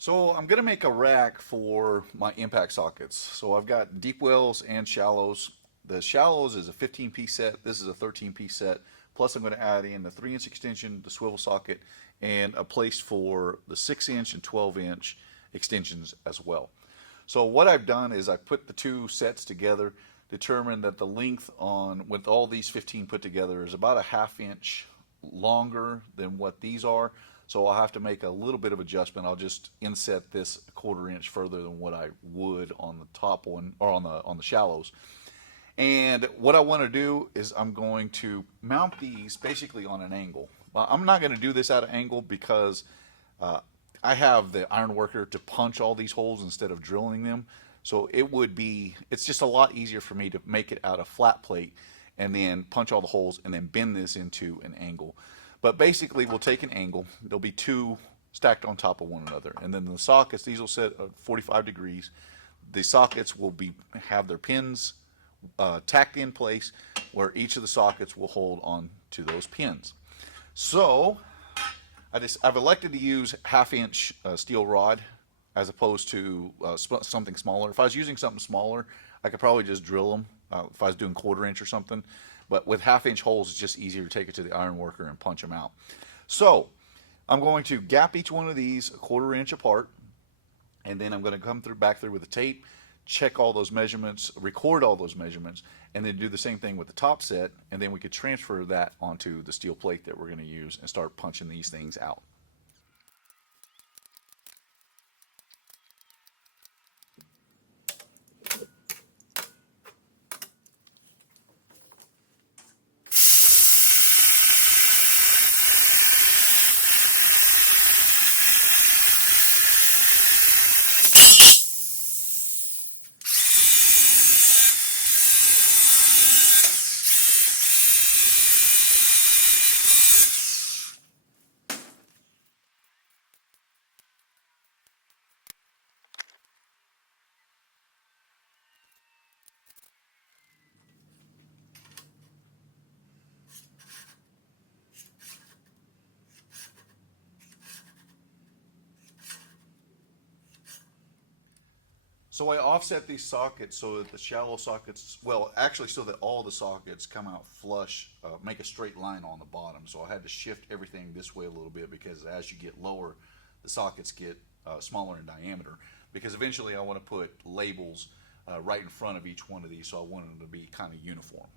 So I'm going to make a rack for my impact sockets. So I've got deep wells and shallows. The shallows is a 15-piece set. This is a 13-piece set. Plus I'm going to add in the 3-inch extension, the swivel socket, and a place for the 6-inch and 12-inch extensions as well. So what I've done is I put the two sets together, determined that the length on with all these 15 put together is about a half-inch longer than what these are. So I'll have to make a little bit of adjustment. I'll just inset this a 1/4 inch further than what I would on the top one or on the shallows. And what I want to do is I'm going to mount these basically on an angle. Well, I'm not going to do this at an angle because uh, I have the iron worker to punch all these holes instead of drilling them. So it's just a lot easier for me to make it out of flat plate and then punch all the holes and then bend this into an angle. But basically we'll take an angle. There'll be two stacked on top of one another. And then the sockets, these will set at 45 degrees. The sockets will have their pins tacked in place where each of the sockets will hold on to those pins. So I've elected to use half-inch steel rod as opposed to something smaller. If I was using something smaller, I could probably just drill them if I was doing 1/4 inch or something. But with half-inch holes, it's just easier to take it to the iron worker and punch them out. So I'm going to gap each one of these a 1/4 inch apart, and then I'm going to come back through with the tape, check all those measurements, record all those measurements, and then do the same thing with the top set, and then we could transfer that onto the steel plate that we're going to use and start punching these things out. So I offset these sockets so that the shallow sockets, well, actually so that all the sockets come out flush, make a straight line on the bottom. So I had to shift everything this way a little bit because as you get lower, the sockets get smaller in diameter. Because eventually I want to put labels right in front of each one of these, so I want them to be kind of uniform.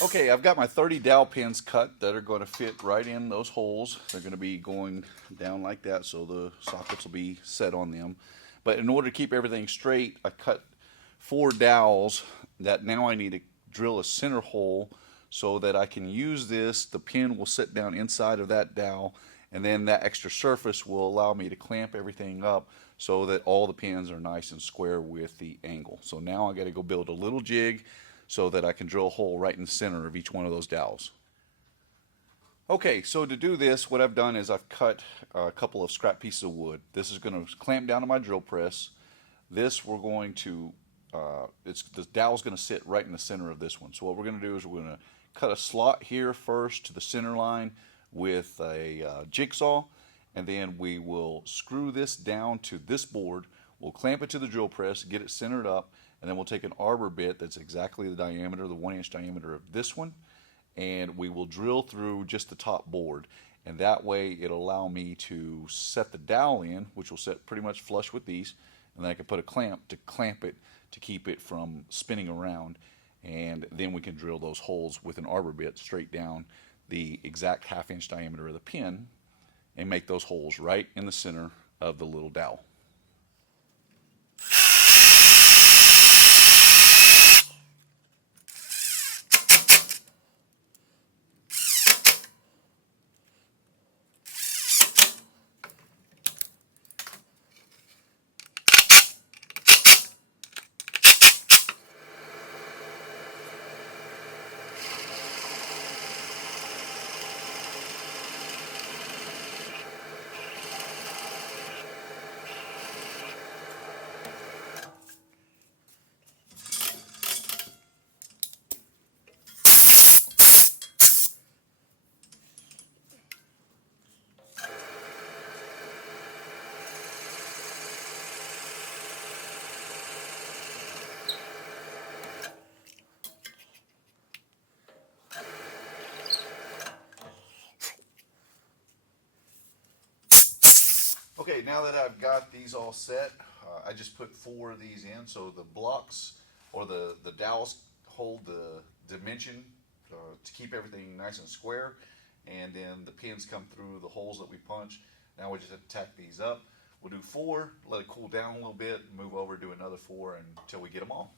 Okay, I've got my 30 dowel pins cut that are going to fit right in those holes. They're going to be going down like that, so the sockets will be set on them. But in order to keep everything straight, I cut 4 dowels that now I need to drill a center hole so that I can use this. The pin will sit down inside of that dowel, and then that extra surface will allow me to clamp everything up so that all the pins are nice and square with the angle. So now I got to go build a little jig so that I can drill a hole right in the center of each one of those dowels. Okay, so to do this, what I've done is I've cut a couple of scrap pieces of wood. This is going to clamp down to my drill press. This we're going to, the dowel's going to sit right in the center of this one. So what we're going to do is we're going to cut a slot here first to the center line with a jigsaw, and then we will screw this down to this board. We'll clamp it to the drill press, get it centered up, and then we'll take an arbor bit that's exactly the diameter, the 1-inch diameter of this one, and we will drill through just the top board. And that way it'll allow me to set the dowel in, which will set pretty much flush with these, and then I can put a clamp to clamp it to keep it from spinning around, and then we can drill those holes with an arbor bit straight down the exact 1/2-inch diameter of the pin and make those holes right in the center of the little dowel. Okay, now that I've got these all set, I just put 4 of these in, so the blocks or the dowels hold the dimension to keep everything nice and square, and then the pins come through the holes that we punch. Now we just have to tack these up. We'll do 4, let it cool down a little bit, move over, do another 4 until we get them all.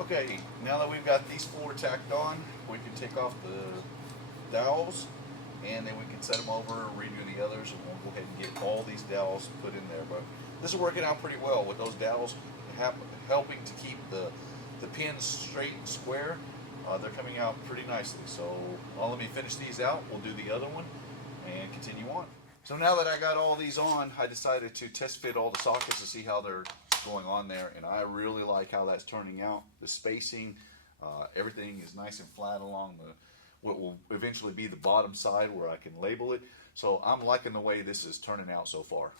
Okay, now that we've got these 4 tacked on, we can take off the dowels, and then we can set them over, redo the others, and we'll go ahead and get all these dowels put in there. But this is working out pretty well with those dowels helping to keep the pins straight and square. They're coming out pretty nicely. So let me finish these out. We'll do the other one and continue on. So now that I got all these on, I decided to test fit all the sockets to see how they're going on there, and I really like how that's turning out. The spacing, everything is nice and flat along what will eventually be the bottom side where I can label it. So I'm liking the way this is turning out so far.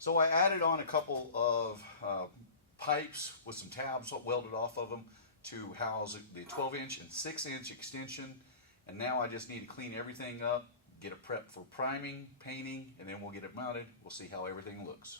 So I added on a couple of pipes with some tabs welded off of them to house the 12-inch and 6-inch extension. And now I just need to clean everything up, get it prepped for priming, painting, and then we'll get it mounted. We'll see how everything looks.